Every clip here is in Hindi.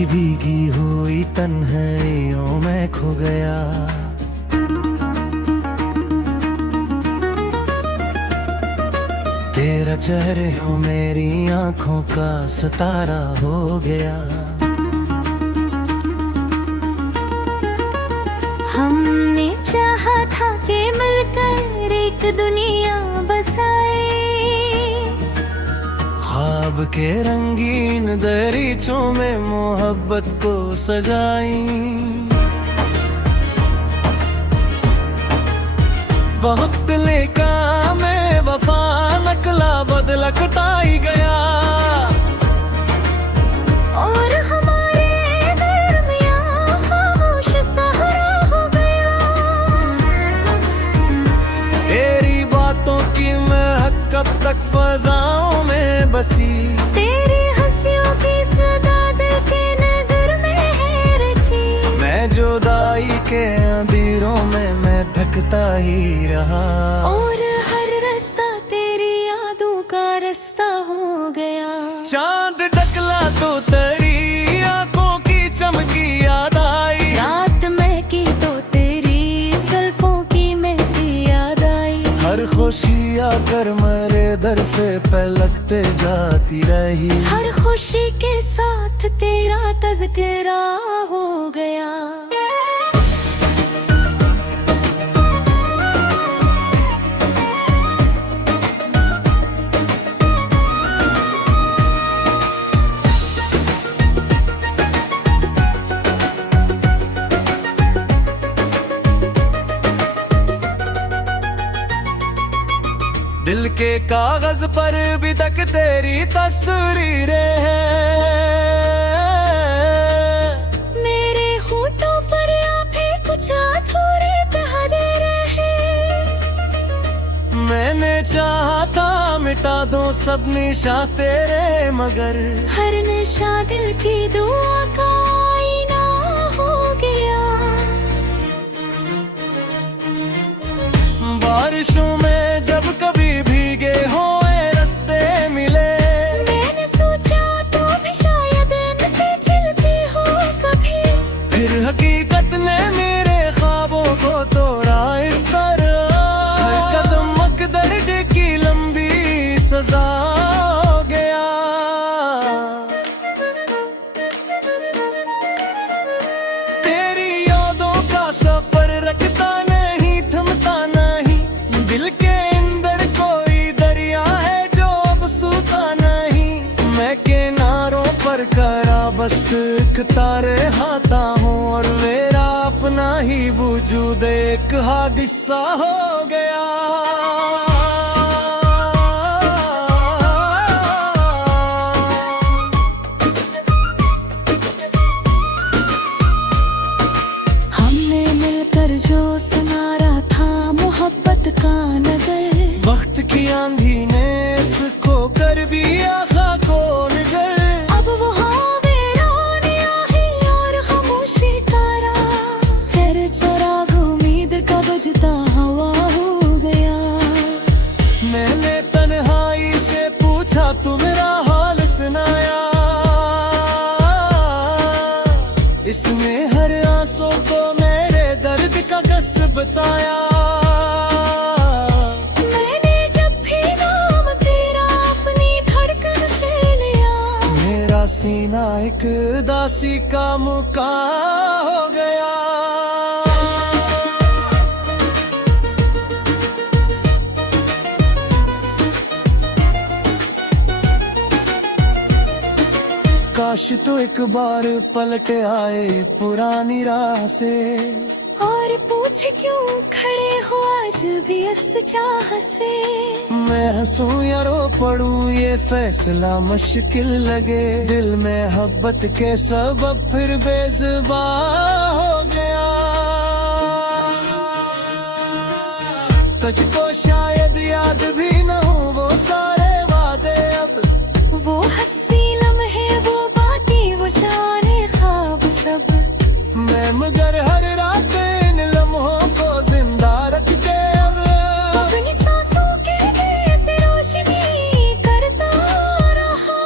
की भीगी हुई तन्हाइयों में खो गया। तेरा चेहरे हो मेरी आंखों का सितारा हो गया। हमने चाहा था कि मिलकर एक दुनिया बसाए, ख्वाब के रंगीन दरीचों में मोहब्बत को सजाई। वक्त लेका मैं वफा नकला बदलता ही गया, और हमारे दरमियां खामोश सहरा हो गया। तेरी बातों की महक कब तक फजाओं में बसी, तेरी हंसियों की सदा दिल के नगर में है रची। मैं जुदाई के अंधेरों में मैं भटकता ही रहा, और हर रास्ता तेरी यादों का रास्ता हो गया। चांद ढकला तो तेरी आंखों की चमकी याद आई, रात महकी तो तेरी जुल्फों की महकी याद आई। हर खुशी आकर मेरे दर से पलकते जाती रही, हर खुशी के साथ तेरा तज़किरा हो गया। दिल के कागज पर भी तक तेरी तस्वीरें हैं, मेरे होठों पर या फिर कुछ अधूरे प्यारे रहे। मैंने चाहा था मिटा दूं सब निशा तेरे, मगर हर नशा दिल की दुआ का आईना हो गया। बारिशों में जब कभी भीगे हुए रास्ते मिले, मैंने सोचा तो भी शायद इन पे चलती हो कभी। फिर हकीकत ने मेरे ख्वाबों को तोड़ा इस तरह, हर कदम दर्द की लंबी सजा हो गया। तेरी यादों का सफर रखता नहीं थमता नहीं, दिल के अंदर कोई दरिया है जो अब सूता नहीं। मैं किनारों पर खड़ा बस तारे हाथा हूँ, और मेरा अपना ही वजूद एक हादिसा हो गया। हमने मिलकर जो सुनारा था मोहब्बत का नगर, वक्त की आंधी ने इसको कर दिया खाको निगर। अब वो वीरानी आही और खामोशी का राह, फिर चिराग उम्मीद का बुझता हवा हो गया। मैंने तन्हाई से पूछा तू मेरा हाल सुनाया, इसने हर आंसू को मेरे दर्द का कस बताया। मैंने जब भी नाम तेरा अपनी धड़कन से लिया, मेरा सीना एक दासी का मुका हो गया। काश तो एक बार पलट आए पुरानी राह से, और पूछे क्यों खड़े हो आज भी इस चाह से। मैं हंसूं या रो पड़ूं ये फैसला मुश्किल लगे, दिल में मोहब्बत के सबब फिर बेज़ुबान हो गया। तुझको शायद याद भी न हो वो सारे वादे, अब वो हंसी लम्हे वो बातें वो जाने ख्वाब सब। मैं मगर हर रात इन लम्हों को जिंदा रख के अब अपनी सांसों के देश रोशनी करता रहा।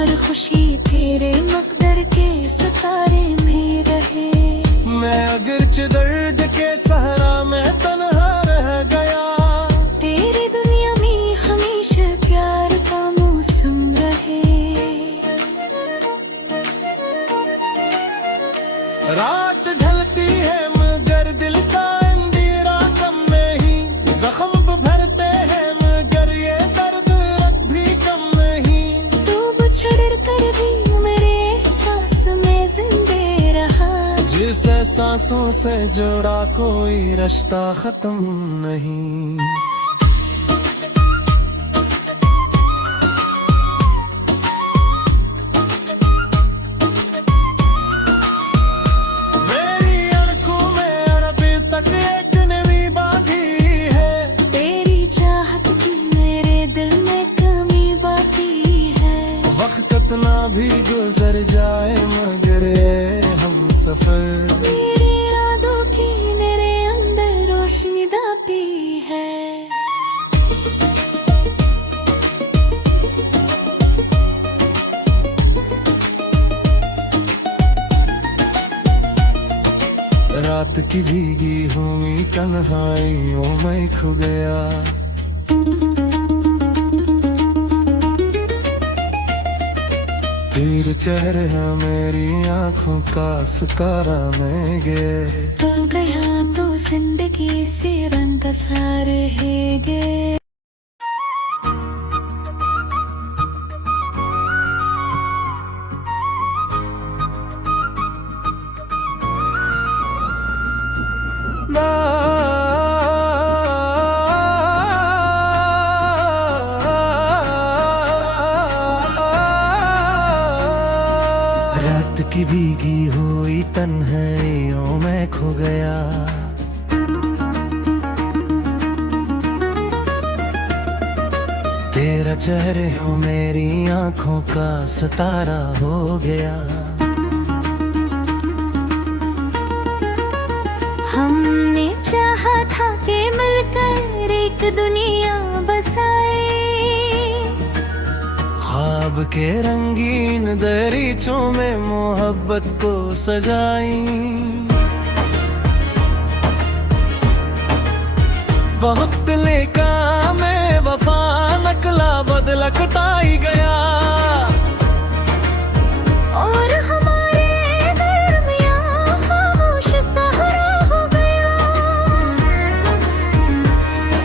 हर खुशी तेरे मकदर के सितारे में रहे। मैं अगरचे दर्द के सहारा में तन्हा रह गया, तेरी दुनिया में हमेशा प्यार का मौसम रहे। रात ढलती है मगर दिल का अंधेरा कम नहीं, जख्म भरते हैं मगर ये दर्द अब भी कम नहीं। तू बिछड़ कर भी मेरे एहसास में जिंदे रहा, जिसे सांसों से जुड़ा कोई रिश्ता खत्म नहीं। मेरी आंखों में अभी तक एक नमी बाकी है, तेरी चाहत की मेरे दिल में कमी बाकी है। वक्त कितना भी गुजर जाए मगर ये हम सफर मेरे इरादों की मेरे अंदर रोशनी दापी है। रात की भीगी हुई तन्हाइयों में खो गया, तेरे चेहरे हैं मेरी आंखों का सितारा में गए। तो गया तो जिंदगी से रंग सारे गे। रात की भीगी हुई तन्हाइयों में खो गया, तेरा चेहरे हो मेरी आंखों का सितारा हो गया। हमने चाहा था कि मिलकर एक दुनिया बसाए, ख्वाब के रंगीन दरीचों में मोहब्बत को सजाई। वक्त लेका मैं वफा नकला बदलता ही गया, और हमारे दरमियां खामोश सहरा हो गया।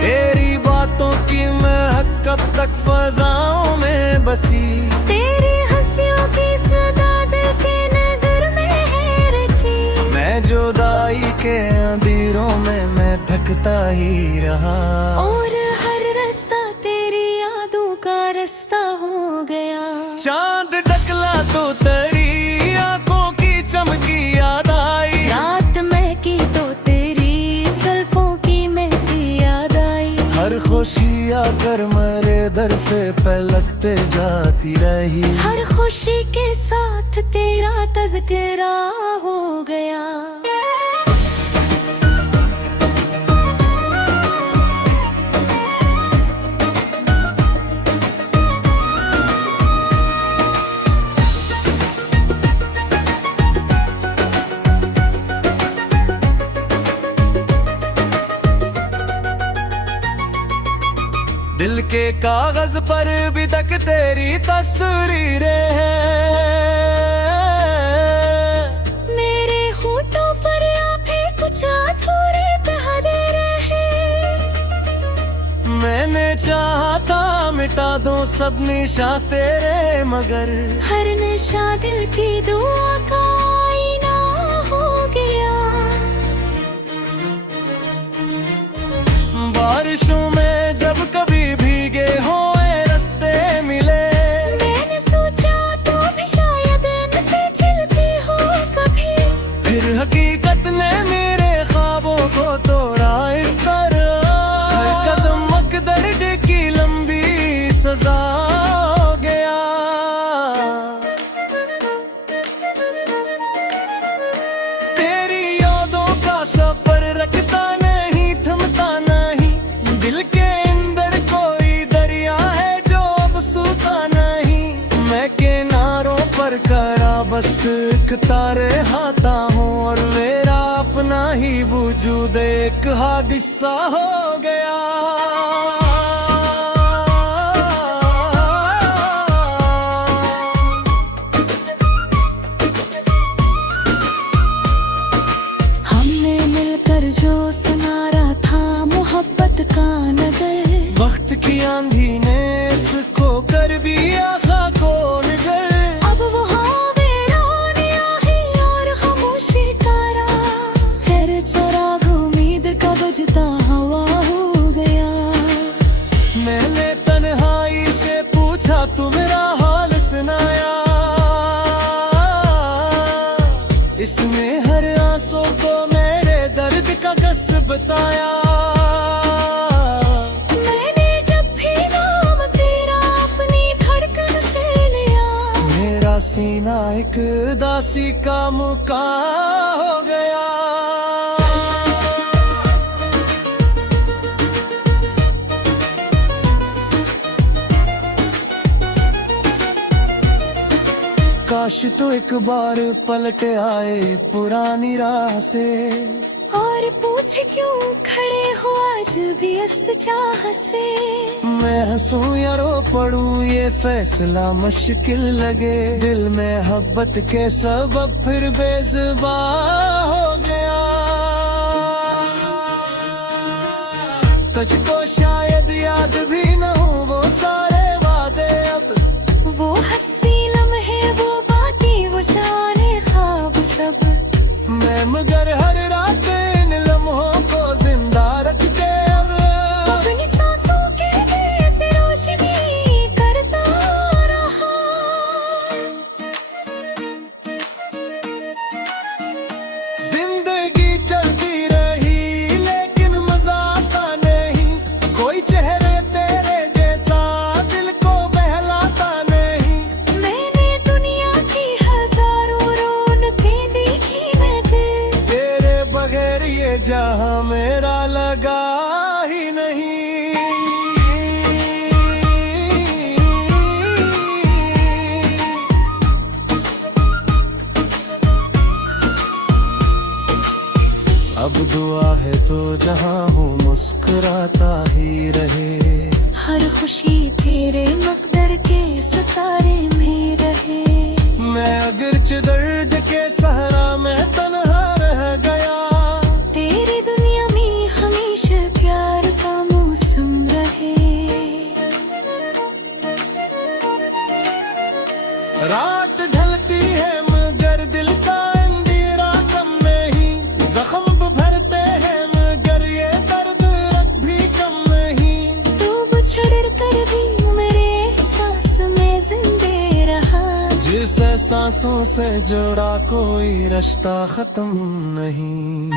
तेरी बातों की महक कब तक फजाओं में बसी, तेरी हंसियों की सदा दिल के नगर में है रची। मैं जुदाई के अंधेरों में मैं भटकता ही रहा, और हर रास्ता तेरी यादों का रास्ता हो गया। चांद ढकला तो तेरी आंखों की चमकी याद आई, रात में की तो तेरी जुल्फों की महकी याद आई। हर खुशी आकर मेरे दर से पलकते जाती रही, हर खुशी के साथ तेरा तज़किरा हो गया। दिल के कागज पर भी तक तेरी तस्वीरें हैं, मेरे होठों पर या फिर कुछ अधूरे प्यारे रहे। मैंने चाहा था मिटा दो सब निशा तेरे मगर हर नशा दिल की दुआ का आईना हो गया। बारिशों में जब कभी भीगे होए रास्ते मिले, मैंने सोचा तो भी शायद इन पे चलती हो कभी। फिर हकीकत ने मेरे ख्वाबों को तोड़ा इस तरह, हर कदम मकदर की लंबी सजा हो गया। तेरी यादों का सफर रखता नहीं थमता नहीं, दिल के अंदर कोई दरिया सफर करा बस एक तारे हाथा हूँ और मेरा अपना ही वजूद एक हादिसा हो गया। हमने मिलकर जो सुनारा था मोहब्बत का नगर, वक्त की आंधी ने इसको कर दिया खाको निगर। अब वहाँ वीरानियाँ ही और खामोशी का राह, खैर चराग उम्मीद का बुझता हवा हो गया। मैंने तन्हाई से पूछा तू मेरा हाल सुनाया, इसने हर आंसू को मेरे दर्द का कस बताया। मैंने जब भी नाम तेरा अपनी धड़कन से लिया, मेरा सीना एक दासी का मुका हो गया। काश तो एक बार पलट आए पुरानी राह से, और पूछे क्यों खड़े हो आज भी इस चाह से। मैं हंसूं या रो पड़ूं ये फैसला मुश्किल लगे, दिल में मोहब्बत के सबब फिर बेजुबान हो गया। तुझको शायद याद भी न हो वो सारे वादे, अब वो हंसी लम्हे वो बातें वो जाने ख्वाब सब, मैं मगर हर रात इन लम्हों को जिंदा रखते अब अपनी सांसों के देश रोशनी करता रहा। जिंदगी चलती रही लेकिन मजा आता नहीं, कोई चेहरे तेरे जैसा दिल को बहलाता नहीं। मैंने दुनिया की हजारों रौनकें देखी मैं दिल, तेरे बगैर ये जहां मेरा लगा ही नहीं। अब दुआ है तो जहां हूँ मुस्कुराता ही रहे, हर खुशी तेरे मकदर के सितारे में रहे। मैं अगरच दर्द के सहारा में तन्हा रह गया, तेरी दुनिया में हमेशा प्यार का मौसम रहे। रात ढलती है मगर दिल का अंधेरा कम नहीं, जख्म भरते हैं मगर ये दर्द अब भी कम नहीं। तू बिछड़ कर भी मेरे एहसास में जिंदे रहा, जिसे सांसों से जुड़ा कोई रिश्ता खत्म नहीं।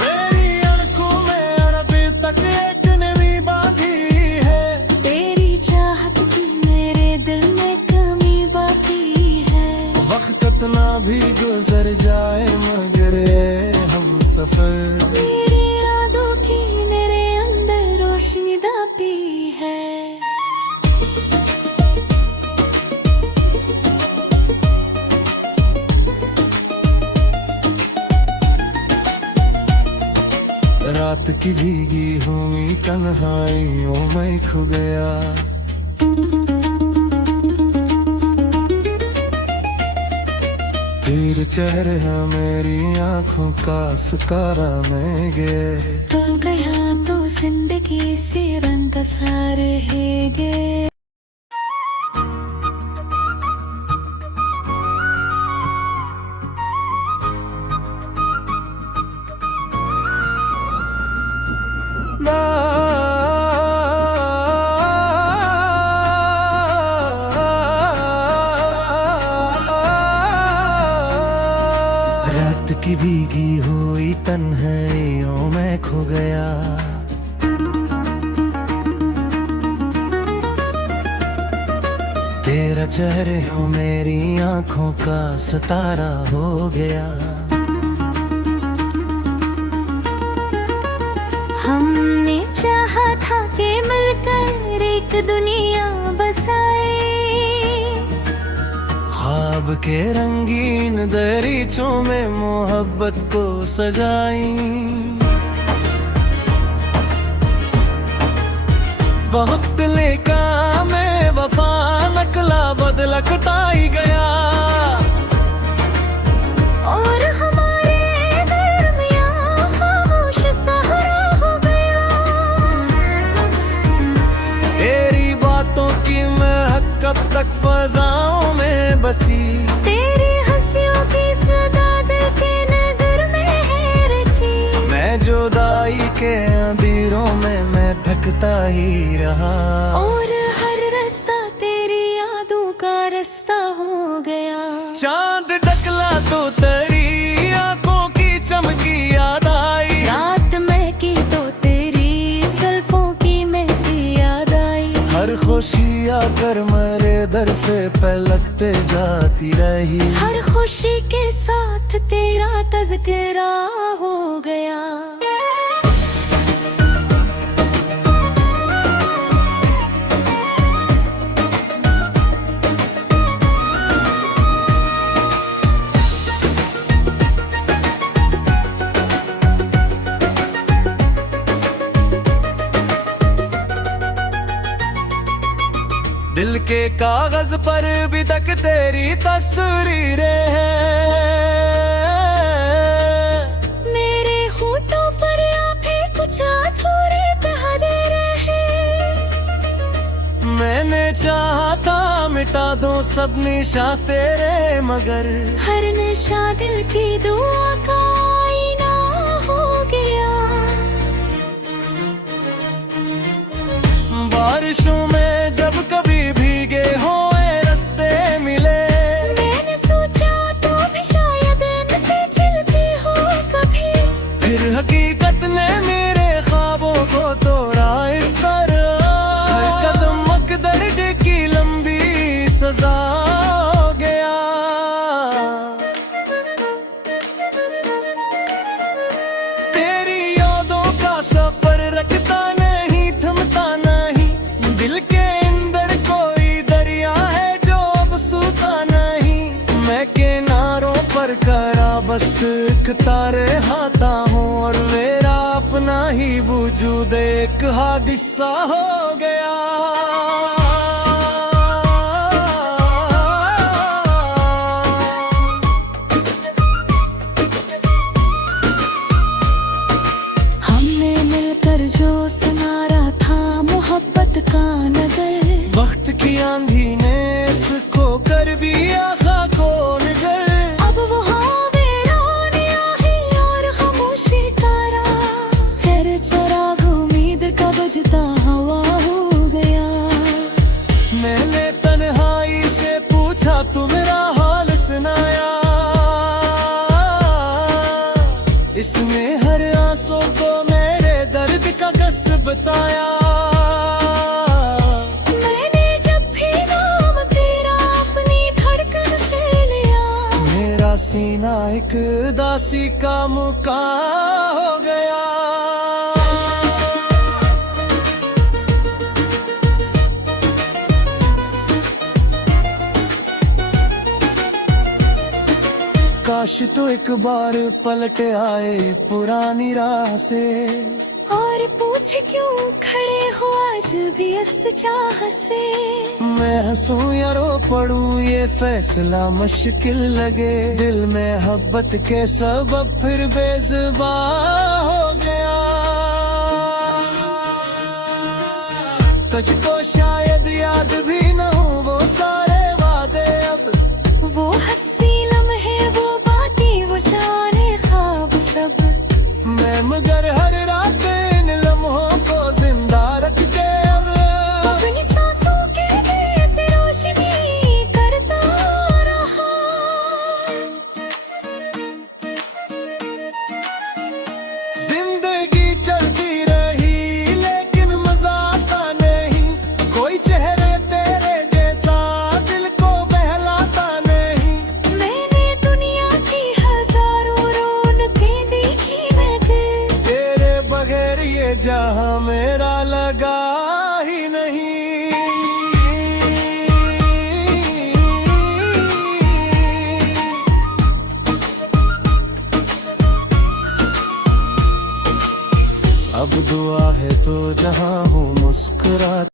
मेरी आंखों में अभी तक एक नवी बाकी है, तेरी चाहत की मेरे दिल में कमी बाकी है। वक्त इतना भी गुजर जाए मगर ये हम सफर, मेरे इरादों की मेरे अंदर रोशनी दापी है। रात की भीगी हुई तन्हाइयों में खो गया, तेरे चेहरे हैं मेरी आंखों का सितारा में गए। तो गया तो जिंदगी से रंग सारे गे। रात की भीगी हुई तन्हाइयों में खो गया, तेरा चेहरे हो मेरी आंखों का सितारा हो गया। एक दुनिया बसाए। ख्वाब के रंगीन दरीचों में मोहब्बत को सजाई। वक्त लेका मैं वफा नकला बदलता ही गया। और हमारे दरमियां खामोश सहरा हो गया। तेरी बातों की महक कब तक फजाओं में बसी। तेरी हंसियों की सदा दिल के नगर में है रची। मैं जुदाई के अंधेरों में मैं भटकता ही रहा। और हर रास्ता तेरी यादों का रास्ता हो गया। चांद डकला तो तेरी आंखों की चमकी याद आई। रात महकी तो तेरी जुल्फों की महकी याद आई। हर खुशी आकर मेरे दर से पलकते जाती रही। हर खुशी के साथ तेरा तज़किरा हो गया। दिल के कागज पर भी तक तेरी तस्वीरें हैं। मेरे होठों पर या फिर कुछ अधूरे प्यारे रहे। मैंने चाहा था मिटा दो सब निशा तेरे, मगर हर नशा दिल की दुआ का आईना हो गया। बारिशों में जब कभी भीगे होए रास्ते मिले। मैंने सोचा तो भी शायद इन पे चलती हो कभी। फिर हकीकत ने मेरे ख्वाबों को तोड़ा इस तरह। हर कदम मकदर की लंबी सजा हो गया। तेरी यादों का सफर रखता नहीं, थमता नहीं। दिल के अंदर कोई दरिया है जो अब सूता नहीं। मैं किनारों पर खड़ा बस दिखता रहता हूँ, और मेरा अपना ही वजूद एक हादसा हो गया। हमने मिलकर जो सुनारा था मोहब्बत का नगर। वक्त की आंधी ने इसको कर दिया खाको निगर। अब वो वीरानियां ही और खामोशी का राह। फिर चिराग उम्मीद का बुझता हवा हो गया। मैंने तन्हाई से पूछा तू मेरा हाल सुनाया। इसने हर आंसू को मेरे दर्द का कस बताया। मैंने जब भी नाम तेरा अपनी धड़कन से लिया। मेरा सीना एक दासी का मुकाम हो गया। काश तो एक बार पलट आए पुरानी राह से। और पूछे क्यों खड़े हो आज भी इस चाह से। मैं हंसूं या रो पड़ूं ये फैसला मुश्किल लगे। दिल में मोहब्बत के सबब फिर बेजुबान हो गया। तुझको शायद याद भी न हो वो सारे वादे अब। वो हंसी लम्हे वो बातें वो जाने ख्वाब सब। मैं मगर हर रात इन लम्हों को जिंदा रखते अब। अपनी सांसों के दिए से रोशनी करता रहा। जिंदगी चलती रही लेकिन मजा आता नहीं। कोई चेहरे तेरे जैसा दिल को बहलाता नहीं। मैंने दुनिया की हजारों रौनकें देखी मैं तेरे बगैर ये जहां मेरा लगा ही नहीं। अब दुआ है तो जहां हूँ मुस्कुरा